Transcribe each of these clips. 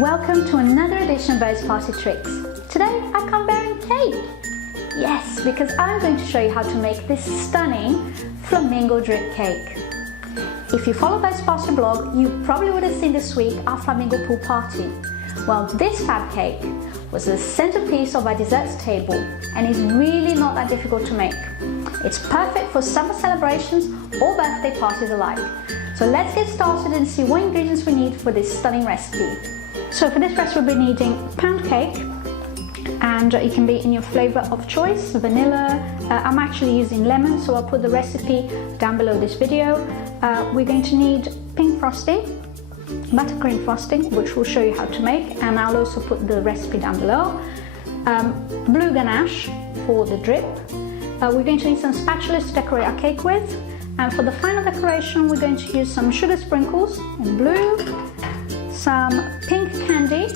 Welcome to another edition of Bo's Party Tricks. Today I come bearing cake. Yes, because I'm going to show you how to make this stunning flamingo drip cake. If you follow Bo's Party blog, you probably would have seen this week our flamingo pool party. Well, this fab cake was the centerpiece of our desserts table and is really not that difficult to make. It's perfect for summer celebrations or birthday parties alike. So let's get started and see what ingredients we need for this stunning recipe. So for this recipe we'll be needing pound cake, and it can be in your flavor of choice, vanilla. I'm actually using lemon, so I'll put the recipe down below this video. We're going to need pink frosting, buttercream frosting, which we'll show you how to make, and I'll also put the recipe down below. Blue ganache for the drip. We're going to need some spatulas to decorate our cake with, and for the final decoration we're going to use some sugar sprinkles in blue, some pink candy,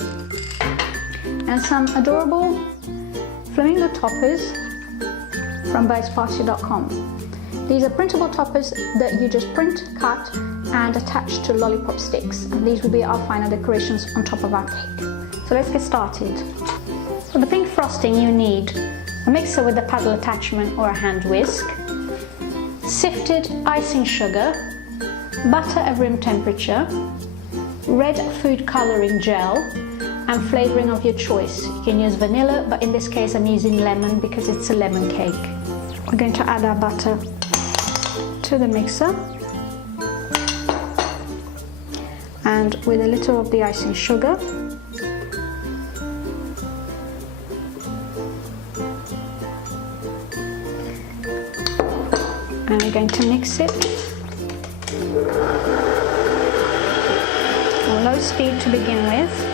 and some adorable flamingo toppers from bosparty.com. These are printable toppers that you just print, cut, and attach to lollipop sticks, and these will be our final decorations on top of our cake. So let's get started. For the pink frosting you need a mixer with a paddle attachment or a hand whisk, sifted icing sugar, butter at room temperature, red food coloring gel, and flavoring of your choice. You can use vanilla, but in this case I'm using lemon because it's a lemon cake. We're going to add our butter to the mixer, and with a little of the icing sugar, and we're going to mix it on low speed to begin with.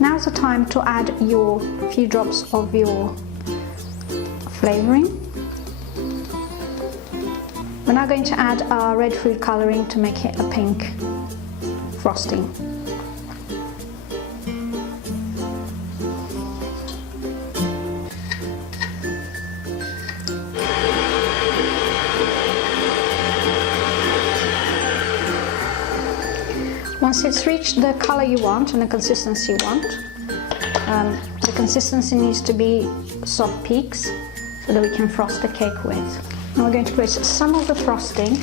Now's the time to add your few drops of your flavoring. We're now going to add our red food coloring to make it a pink frosting. Once it's reached the color you want and the consistency you want, the consistency needs to be soft peaks so that we can frost the cake with. Now we're going to place some of the frosting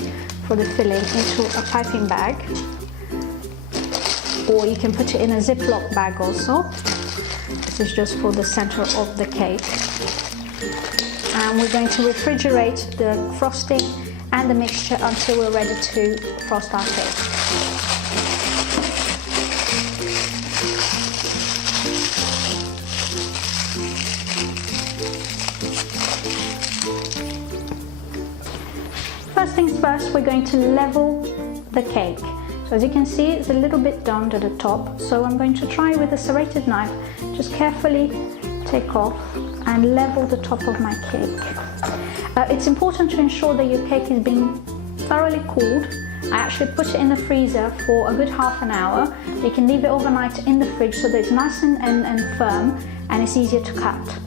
for the filling into a piping bag, or you can put it in a Ziploc bag also. This is just for the center of the cake. And we're going to refrigerate the frosting and the mixture until we're ready to frost our cake. First things first, we're going to level the cake. So as you can see, it's a little bit domed at the top, so I'm going to try with a serrated knife, just carefully take off and level the top of my cake. It's important to ensure that your cake is being thoroughly cooled. I actually put it in the freezer for a good half an hour. You can leave it overnight in the fridge so that it's nice and firm, and it's easier to cut.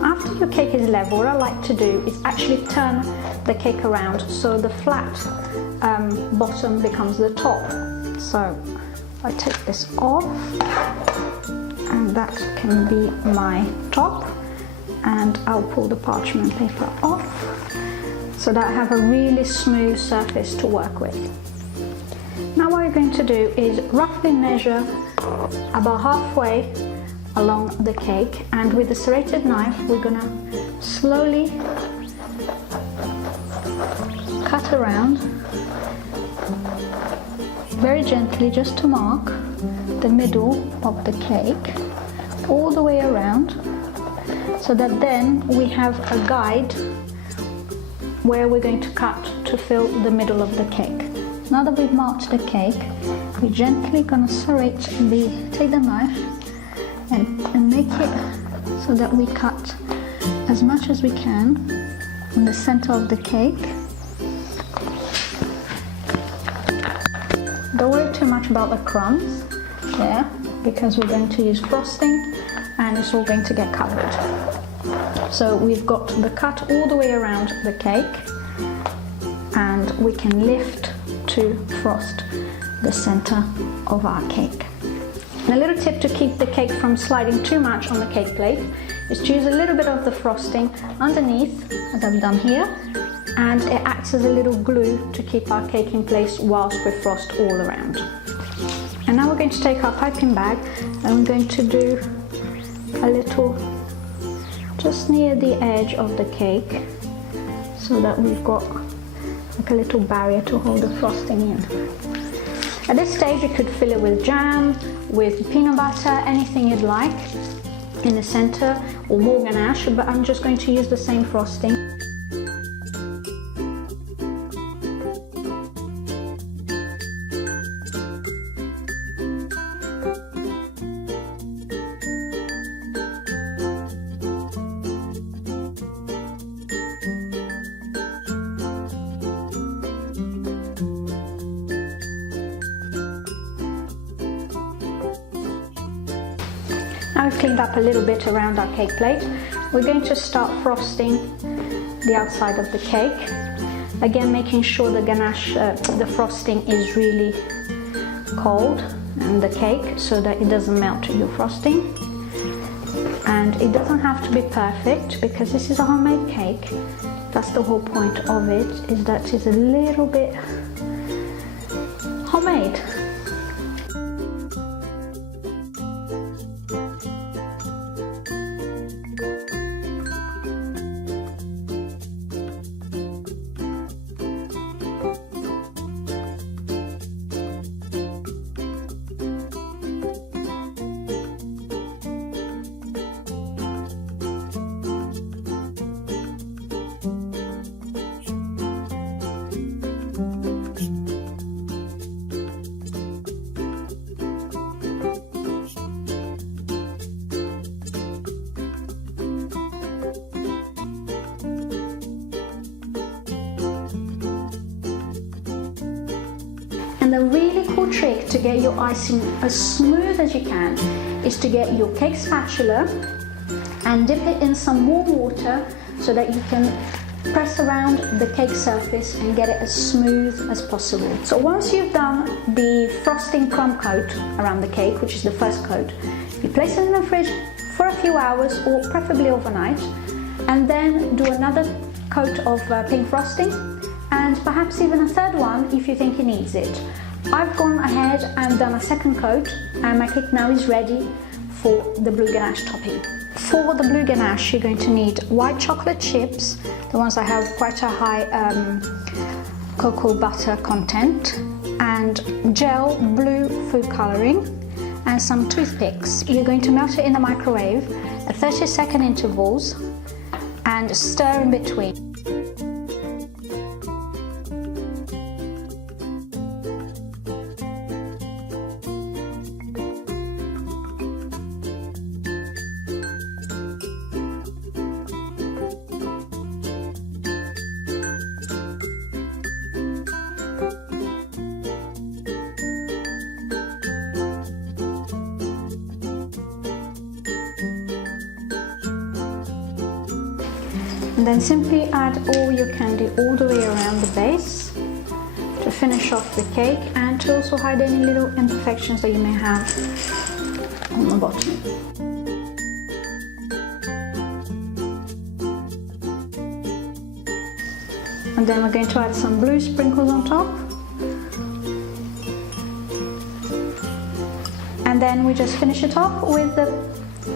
After your cake is level, what I like to do is actually turn the cake around so the flat bottom becomes the top. So I take this off, and that can be my top, and I'll pull the parchment paper off so that I have a really smooth surface to work with. Now what we're going to do is roughly measure about halfway along the cake, and with a serrated knife we're gonna slowly cut around very gently, just to mark the middle of the cake all the way around, so that then we have a guide where we're going to cut to fill the middle of the cake. Now that we've marked the cake, we're gently going to take the knife and make it so that we cut as much as we can in the center of the cake. Don't worry too much about the crumbs there, because we're going to use frosting and it's all going to get covered. So we've got the cut all the way around the cake, and we can lift to frost the center of our cake. And a little tip to keep the cake from sliding too much on the cake plate is to use a little bit of the frosting underneath, as I've done here, and it acts as a little glue to keep our cake in place whilst we frost all around. And now we're going to take our piping bag and we're going to do a little just near the edge of the cake, so that we've got like a little barrier to hold the frosting in. At this stage you could fill it with jam, with peanut butter, anything you'd like in the center, or more ganache, but I'm just going to use the same frosting. Now we've cleaned up a little bit around our cake plate. We're going to start frosting the outside of the cake. Again, making sure the ganache, the frosting is really cold and the cake, so that it doesn't melt your frosting. And it doesn't have to be perfect, because this is a homemade cake. That's the whole point of it, is that it's a little bit homemade. And the really cool trick to get your icing as smooth as you can is to get your cake spatula and dip it in some warm water, so that you can press around the cake surface and get it as smooth as possible. So once you've done the frosting crumb coat around the cake, which is the first coat, you place it in the fridge for a few hours, or preferably overnight, and then do another coat of pink frosting, and perhaps even a third one if you think it needs it. I've gone ahead and done a second coat, and my cake now is ready for the blue ganache topping. For the blue ganache, you're going to need white chocolate chips, the ones that have quite a high cocoa butter content, and gel blue food coloring, and some toothpicks. You're going to melt it in the microwave at 30-second intervals and stir in between. And then simply add all your candy all the way around the base to finish off the cake, and to also hide any little imperfections that you may have on the bottom. And then we're going to add some blue sprinkles on top. And then we just finish it off with the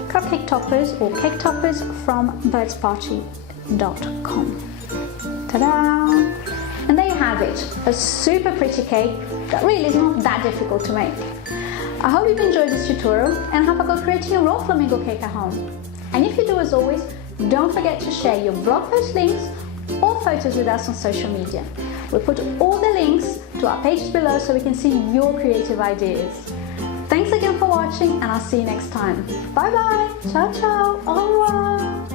cupcake toppers or cake toppers from birdsparty.com. Ta-da! And there you have it, a super pretty cake that really is not that difficult to make. I hope you've enjoyed this tutorial and have a go creating your own flamingo cake at home. And if you do, as always, don't forget to share your blog post links or photos with us on social media. We'll put all the links to our pages below so we can see your creative ideas. Thanks again for watching, and I'll see you next time. Bye bye, ciao ciao, au revoir.